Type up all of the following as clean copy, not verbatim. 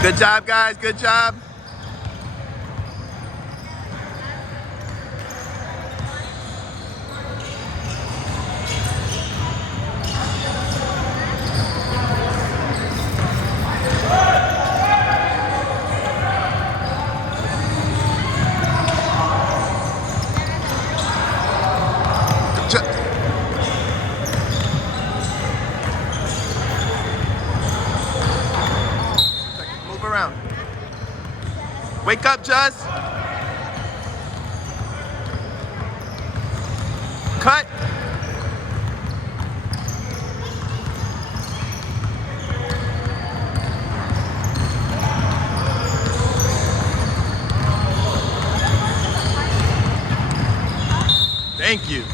Good job, guys. Good job. Move around. Wake up, Just. Cut. Thank you.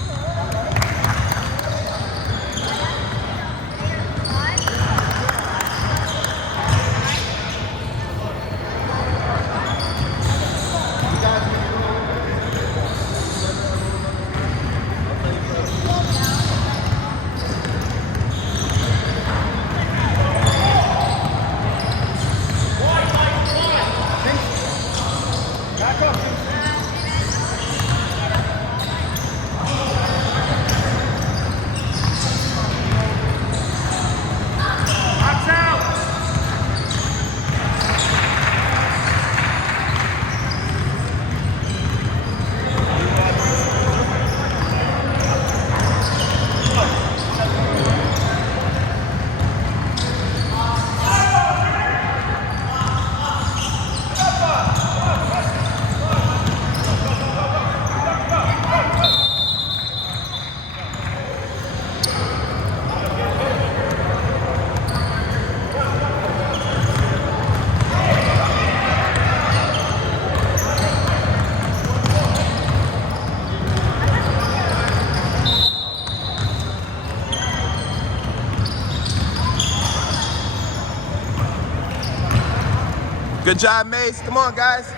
Good job, Mace. Come on, guys.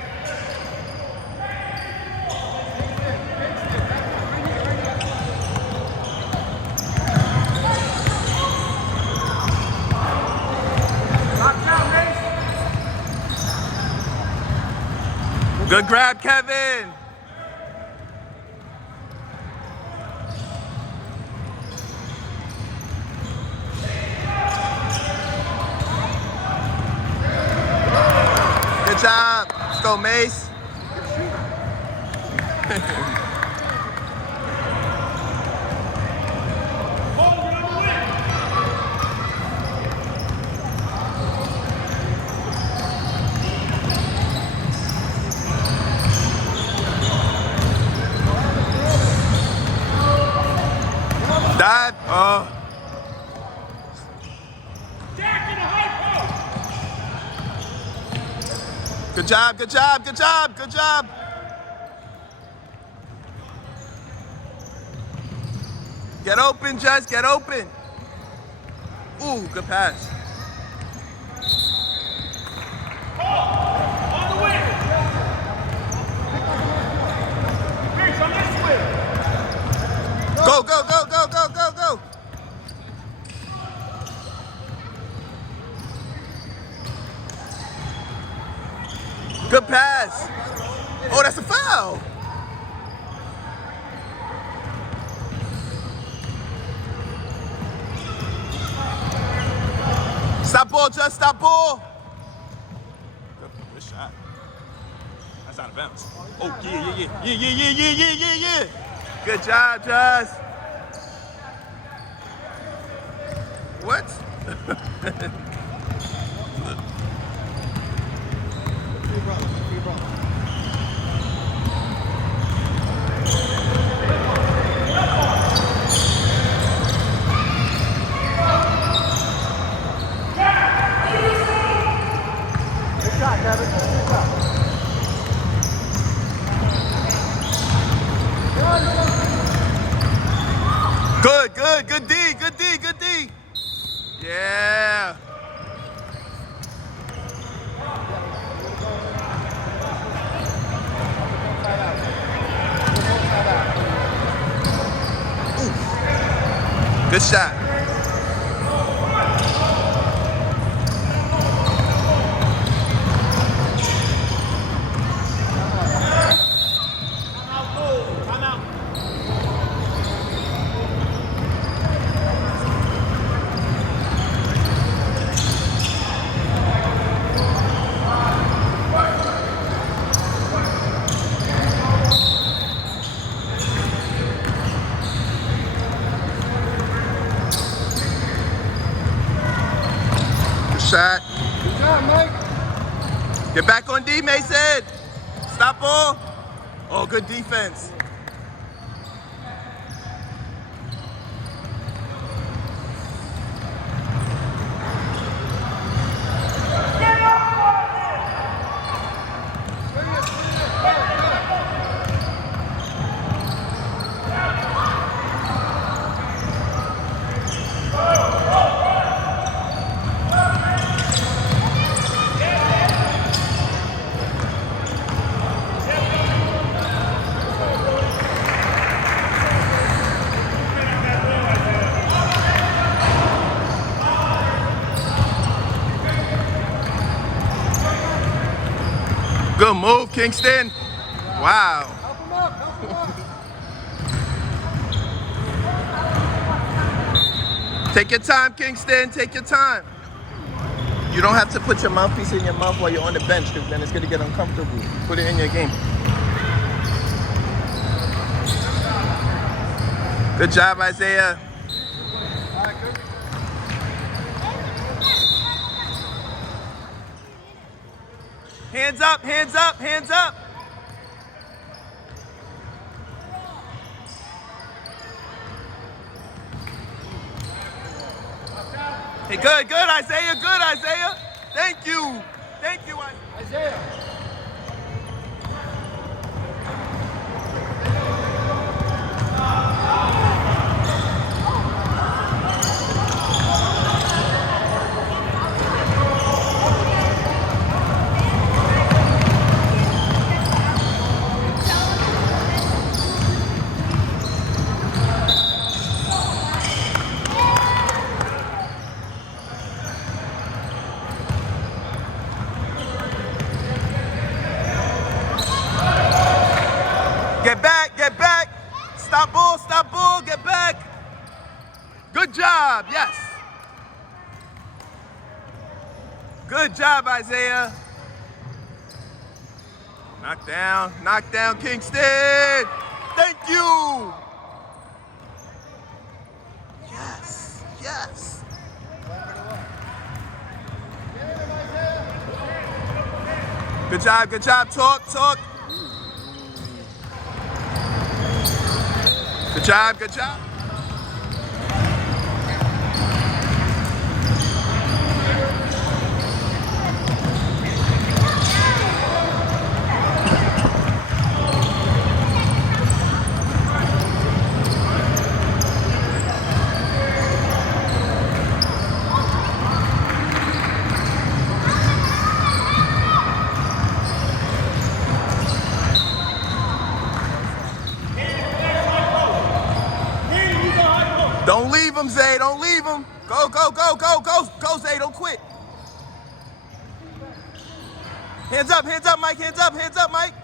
Good grab, Kevin. Good job. Let's go, Mace. Dad. Oh. Good job, good job, good job, good job. Get open, Jess, get open. Ooh, good pass. On the wing. Reach on this way. Go, go, go, go, go, go, go. Good pass. Oh, that's a foul. Stop ball, Just stop ball. Good shot. That's out of bounds. Oh, yeah. Good job, Just. What? Good D. Yeah. Good shot. job, Mike. Get back on D, Mason. Stop ball. Oh, good defense. Good move, Kingston. Wow. Help him up, help him up. Take your time, Kingston. Take your time. You don't have to put your mouthpiece in your mouth while you're on the bench, because then it's going to get uncomfortable. Put it in your game. Good job, Isaiah. All right, good. Hands up, hands up, hands up. Hey, good, good, Isaiah, good, Isaiah. Thank you. Thank you, Isaiah. Get back, get back. Stop ball, get back. Good job, yes. Good job, Isaiah. Knock down, Kingston. Thank you. Yes, yes. Good job, talk. Good job. Don't leave him, Zay. Don't leave him. Go, Zay. Don't quit. Hands up, Mike. Hands up, Mike.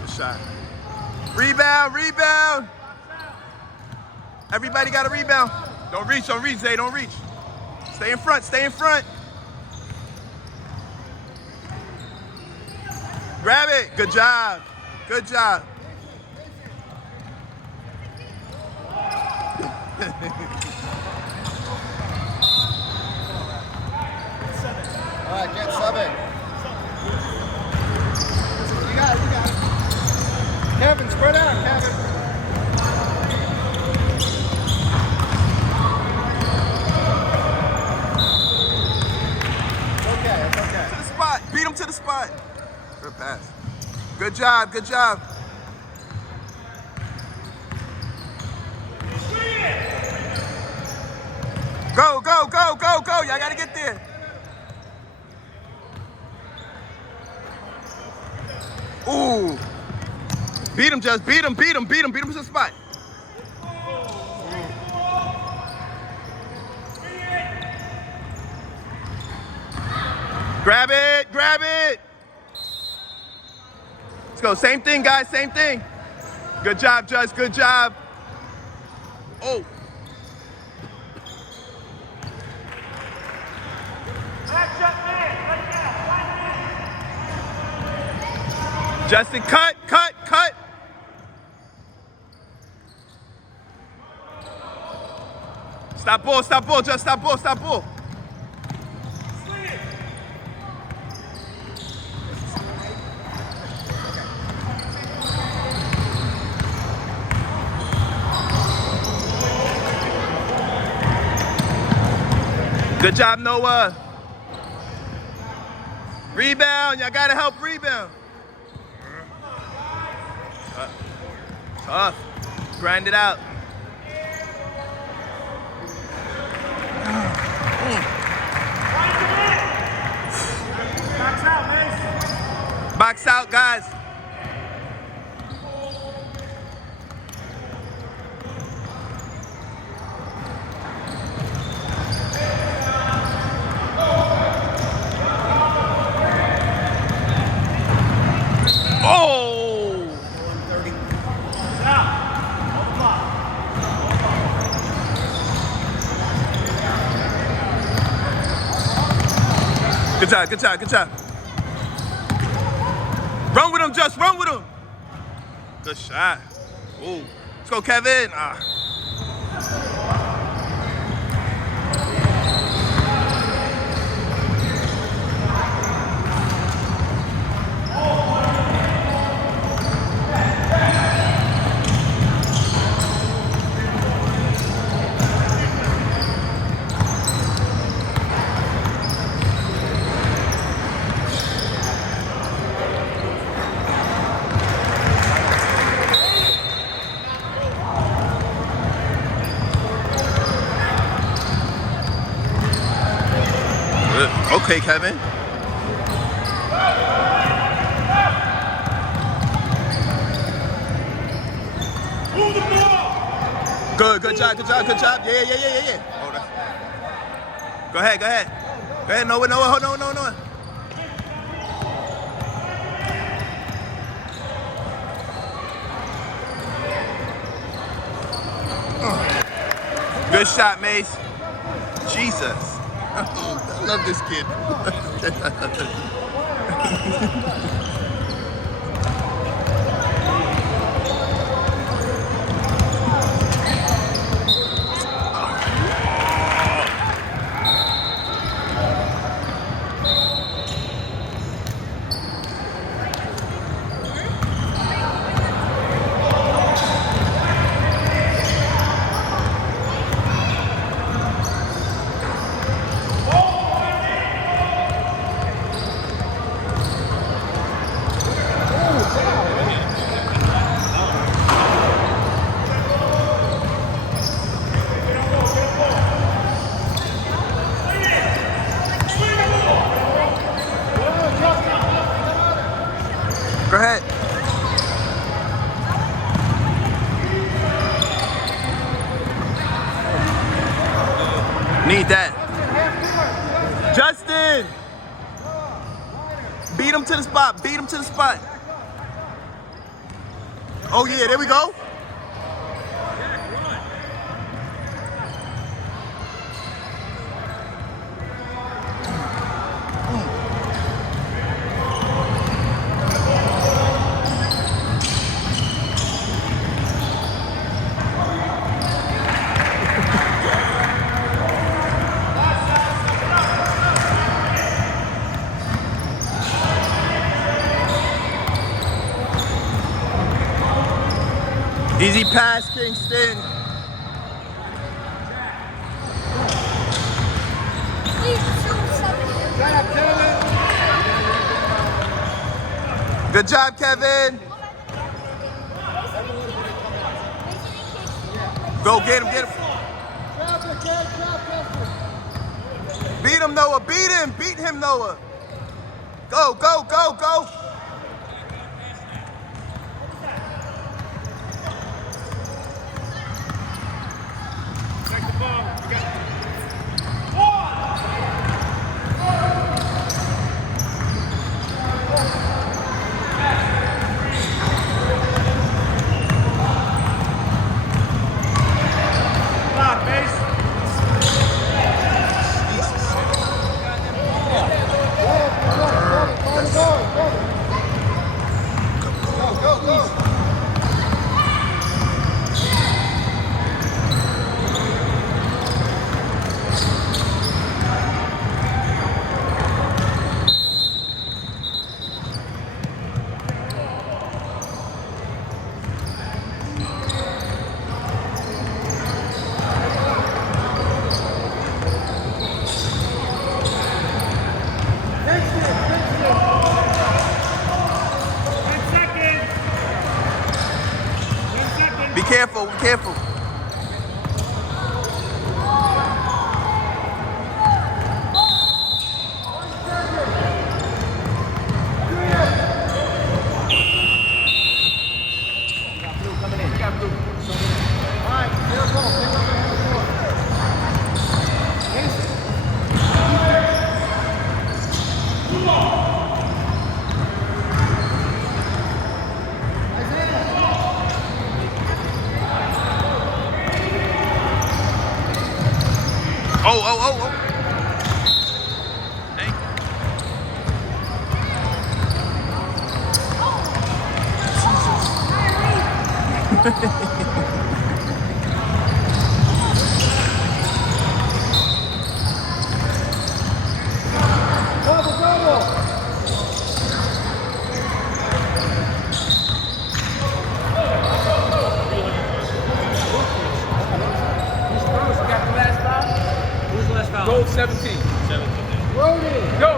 Good shot. Rebound. Everybody got a rebound. Don't reach, Zay. Don't reach. Stay in front. Grab it. Good job. All right, get sub it. You got it. Kevin, spread out, Kevin. It's okay. To the spot. Beat him to the spot. Good pass. Good job. Go. Y'all gotta get there. Ooh. Beat him to the spot. Grab it. Let's go. Same thing, guys. Same thing. Good job, Judge. Good job. Oh. Justin, cut. Stop ball, just stop ball. Good job, Noah. Rebound, y'all gotta help rebound. Tough. Grind it out. Box out, Mace. Box out, guys. Oh! Good job. Run with him, just run with him. Good shot. Ooh. Let's go, Kevin. Okay, Kevin. Move the ball. Good job. Yeah. Hold on. Go ahead, Noah. Noah. Good shot, Mace. Jesus. I love this kid. Go ahead. Need that. Justin! Beat him to the spot. Oh yeah, there we go. Easy pass, Kingston. Good job, Kevin. Go get him. Beat him, Noah. Beat him, Noah. Go. Take the ball. You got Let's go. careful, be careful. Oh. Hey. Goal 17. Go.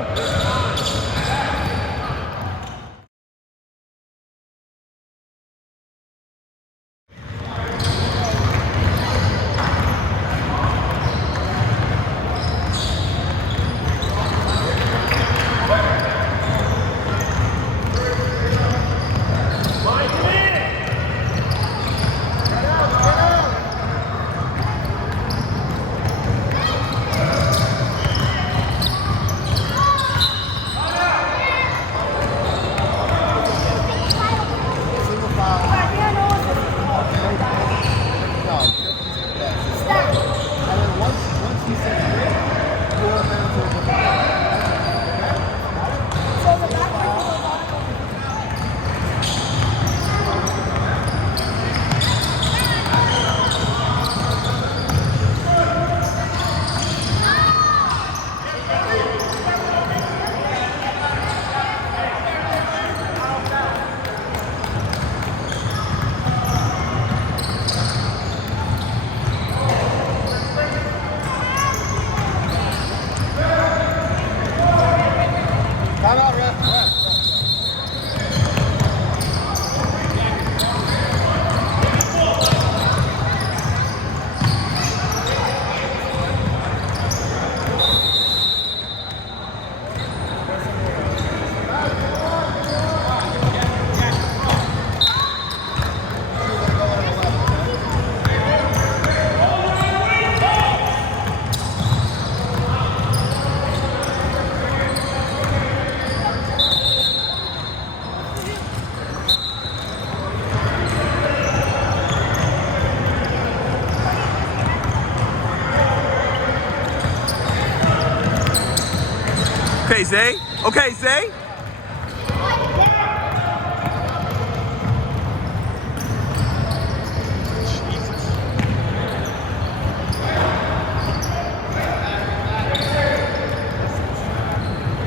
Okay, Zay. Okay, Zay.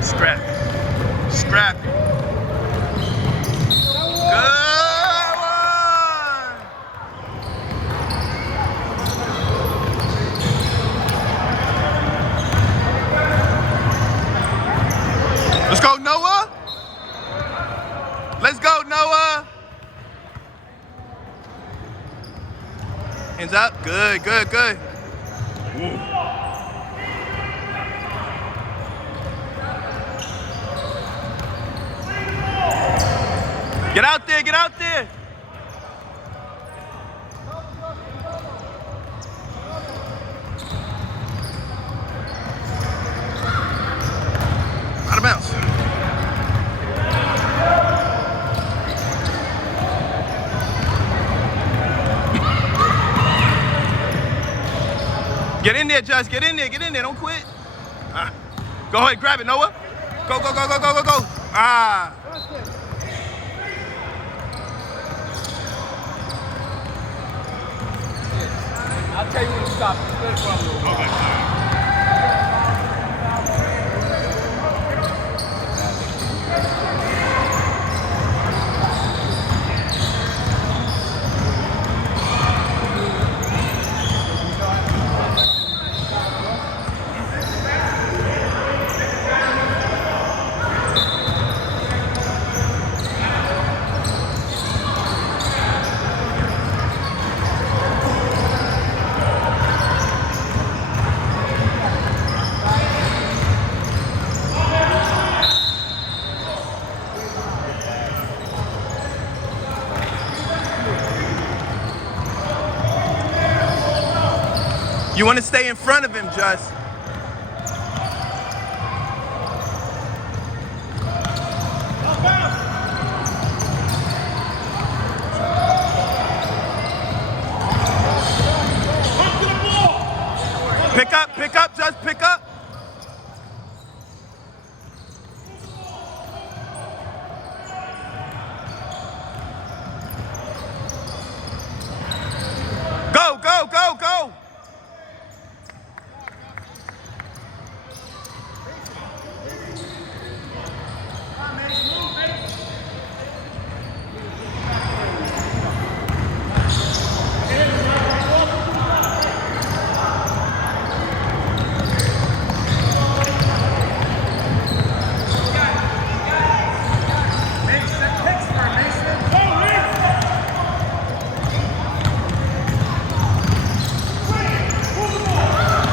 Scrap. Scrap. Good one. Let's go, Noah. Let's go, Noah. Hands up. Good, good, good. Ooh. Get out there, get out there. Out of bounds. Get in there, Just. Get in there, don't quit. Go ahead, grab it, Noah. Go, go, go, go, go, go, go. Ah. I'll tell you when to stop. You want to stay in front of him, Just. Pick up, Just pick up. Go, go, go, go.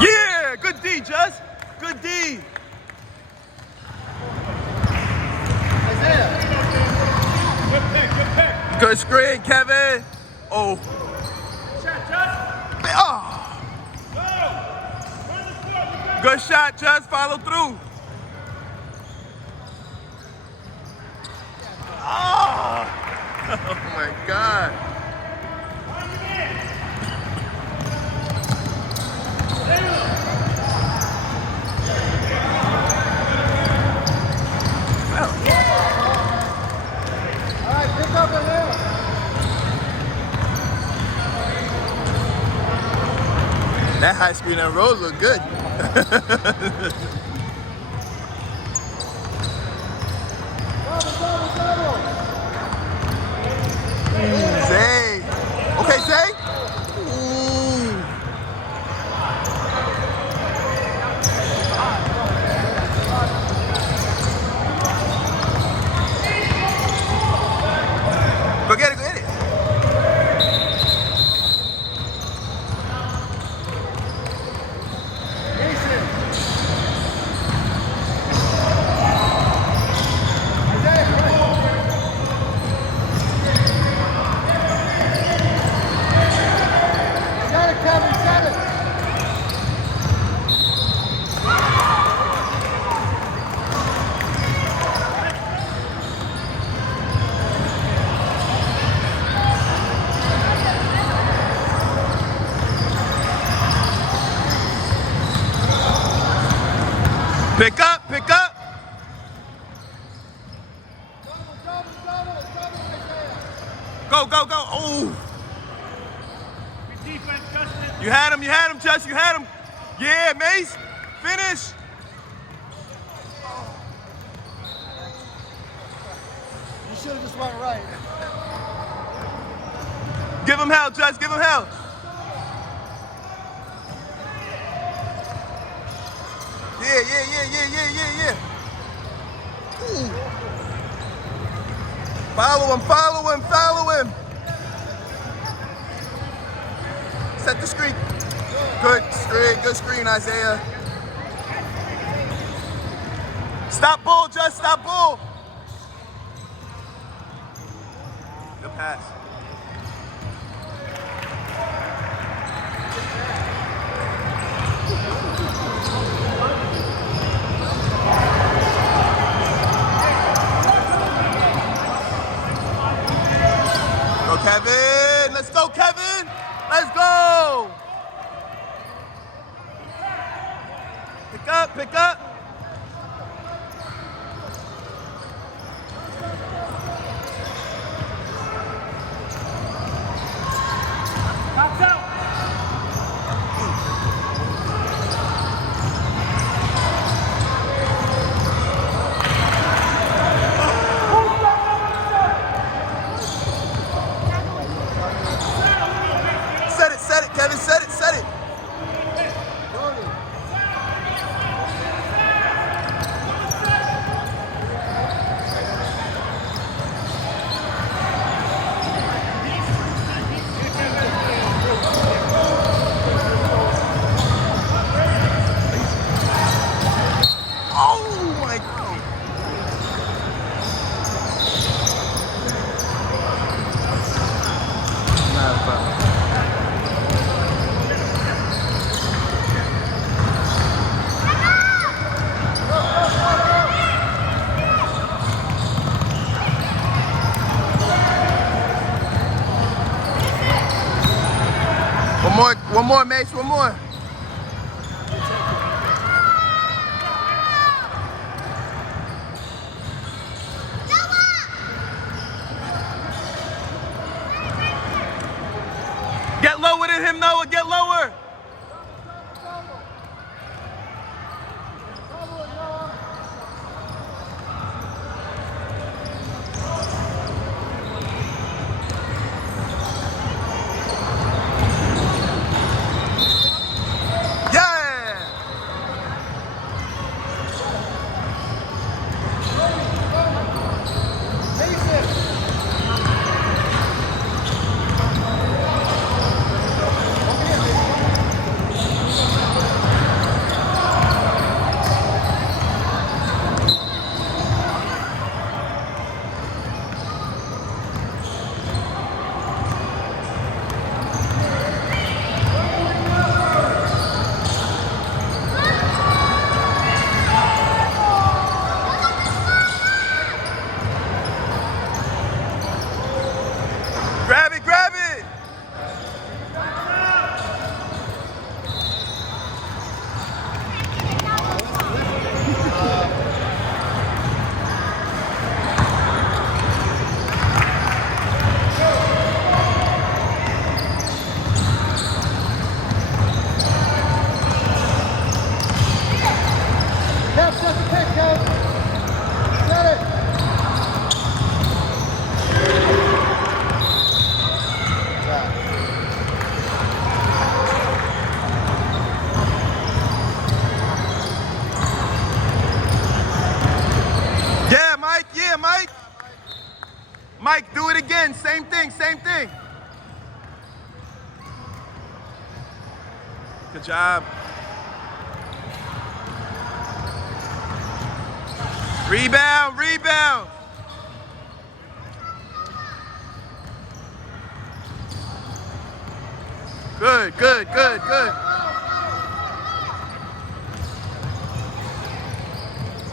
Yeah, good D, Just. Good D. Isaiah. Good pick. Good screen, Kevin. Oh. Shot, Just. Oh. Go. Run the score. You got it. Good shot, Just. Follow through. Oh. Oh my God. All right, pick up and live. That high screen and roll look good. Double. Zay. Okay, Zay. Ooh. Go get it, go get it. Mason. Isaiah. Set it, Kevin, set it. Pick up, pick up. Double, Isaiah. Go, go, go. Oh. Good defense, Justin. You had him, Just. You had him. Yeah, Mace. Finish. You should have just went right. Give him hell, Just. Give him hell. Yeah. Ooh. Follow him. Set the screen. Good screen, Isaiah. Stop ball, Just stop ball. Good pass. Go, Kevin. Let's go, Kevin. Let's go. Pick up. Pops out. Set it, Kevin. Set it. One more, Mace, one more. Get lower than him, Noah, get lower. Grab it, grab it! Kev, set the pick, Kev. Set it. Yeah, Mike, yeah, Mike. Mike, do it again, same thing, same thing. Good job. Rebound, rebound. Good, good, good, good.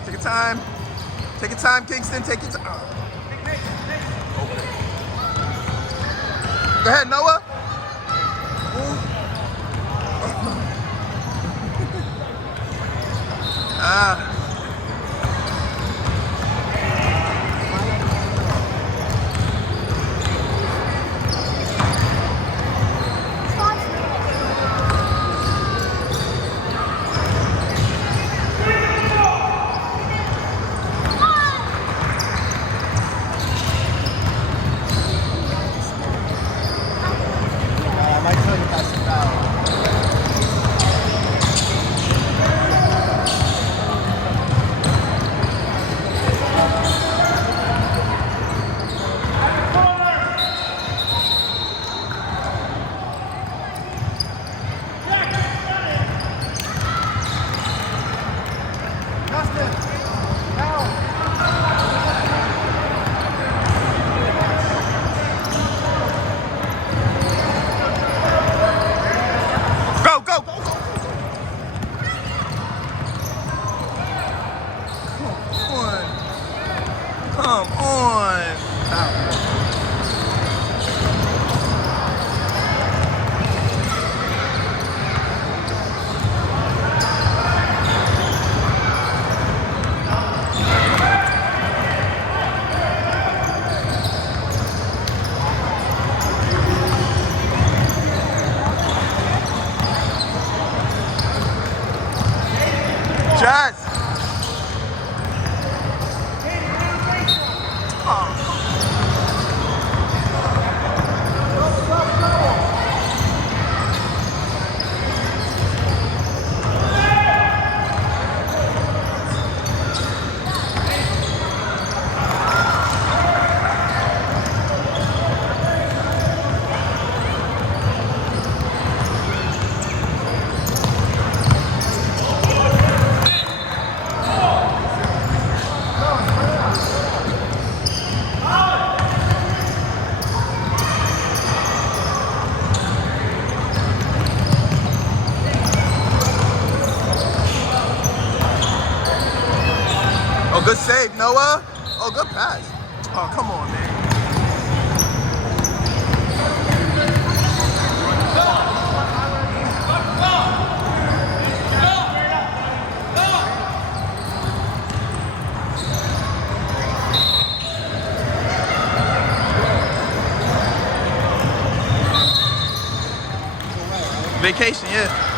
Take your time. Take your time, Kingston. Take your time. Go ahead, Noah. I might tell you that's the foul. Justin, now. Go, go, go, go. Come on. Jazz. Oh, good save, Noah. Oh, good pass. Oh, come on, man. Vacation, yeah.